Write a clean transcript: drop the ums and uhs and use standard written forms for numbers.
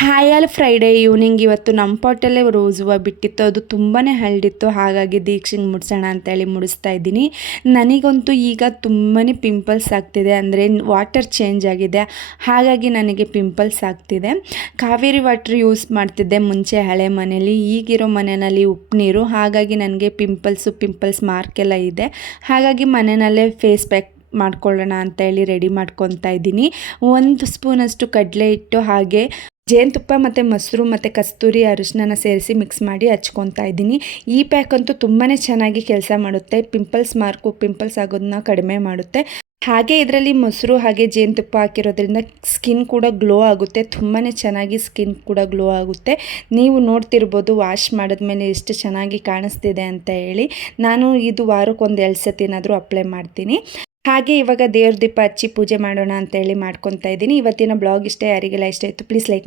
Hi all Friday evening ಇವತ್ತು ನಮ್ಮ ಪಾಟಲ್ಲೇ rose ಹೂವು ಬಿಟ್ಟಿತ್ತು. ಅದು ತುಂಬಾ ಹರಡಿತ್ತು. ಹಾಗಾಗಿ ದೀಕ್ಷೆಗೆ ಮುಡಿಸೋಣ ಅಂತೇಳಿ ಮುಡಿಸ್ತಾ ಇದ್ದೀನಿ. ನನಗಂತೂ ಈಗ ತುಂಬಾ ಪಿಂಪಲ್ಸ್ ಆಗ್ತಿದೆ, ಅಂದರೆ ವಾಟರ್ ಚೇಂಜ್ ಆಗಿದೆ. ಹಾಗಾಗಿ ನನಗೆ ಪಿಂಪಲ್ಸ್ ಆಗ್ತಿದೆ. ಕಾವೇರಿ ವಾಟರ್ ಯೂಸ್ ಮಾಡ್ತಿದ್ದೆ ಮುಂಚೆ ಹಳೆ ಮನೇಲಿ. ಈಗಿರೋ ಮನೆಯಲ್ಲಿ ಉಪ್ಪು ನೀರು. ಹಾಗಾಗಿ ನನಗೆ ಪಿಂಪಲ್ಸ್ ಮಾರ್ಕ್ ಎಲ್ಲ ಇದೆ. ಹಾಗಾಗಿ ಮನೆಯಲ್ಲೇ ಫೇಸ್ ಪ್ಯಾಕ್ ಮಾಡ್ಕೊಳ್ಳೋಣ ಅಂತ ಹೇಳಿ ರೆಡಿ ಮಾಡ್ಕೊತಾ ಇದ್ದೀನಿ. 1 ಸ್ಪೂನಷ್ಟು ಕಡಲೆ ಹಿಟ್ಟು, ಹಾಗೆ ಜೇನುತುಪ್ಪ ಮತ್ತು ಮೊಸರು ಮತ್ತು ಕಸ್ತೂರಿ ಅರಿಶಿನ ಸೇರಿಸಿ ಮಿಕ್ಸ್ ಮಾಡಿ ಹಚ್ಕೊತಾ ಇದ್ದೀನಿ. ಈ ಪ್ಯಾಕ್ ಅಂತೂ ತುಂಬಾ ಚೆನ್ನಾಗಿ ಕೆಲಸ ಮಾಡುತ್ತೆ. ಪಿಂಪಲ್ಸ್ ಆಗೋದನ್ನ ಕಡಿಮೆ ಮಾಡುತ್ತೆ. ಹಾಗೆ ಇದರಲ್ಲಿ ಮೊಸರು ಹಾಗೆ ಜೇನುತುಪ್ಪ ಹಾಕಿರೋದ್ರಿಂದ ಸ್ಕಿನ್ ಕೂಡ ಗ್ಲೋ ಆಗುತ್ತೆ. ತುಂಬಾ ಚೆನ್ನಾಗಿ ಸ್ಕಿನ್ ಕೂಡ ಗ್ಲೋ ಆಗುತ್ತೆ. ನೀವು ನೋಡ್ತಿರ್ಬೋದು ವಾಶ್ ಮಾಡಿದ್ಮೇಲೆ ಎಷ್ಟು ಚೆನ್ನಾಗಿ ಕಾಣಿಸ್ತಿದೆ ಅಂತ ಹೇಳಿ. ನಾನು ಇದು ವಾರಕ್ಕೆ 1-2 ಸತಿನಾದರೂ ಅಪ್ಲೈ ಮಾಡ್ತೀನಿ. ಹಾಗೆ ಇವಾಗ ದೇವ್ರ ದೀಪ ಹಚ್ಚಿ ಪೂಜೆ ಮಾಡೋಣ ಅಂತ ಹೇಳಿ ಮಾಡ್ಕೊತಾ ಇದ್ದೀನಿ. ಇವತ್ತಿನ ಬ್ಲಾಗ್ ಇಷ್ಟ. ಯಾರಿಗೆಲ್ಲ ಇಷ್ಟ ಆಯಿತು ಪ್ಲೀಸ್ ಲೈಕ್ ಮಾಡಿ.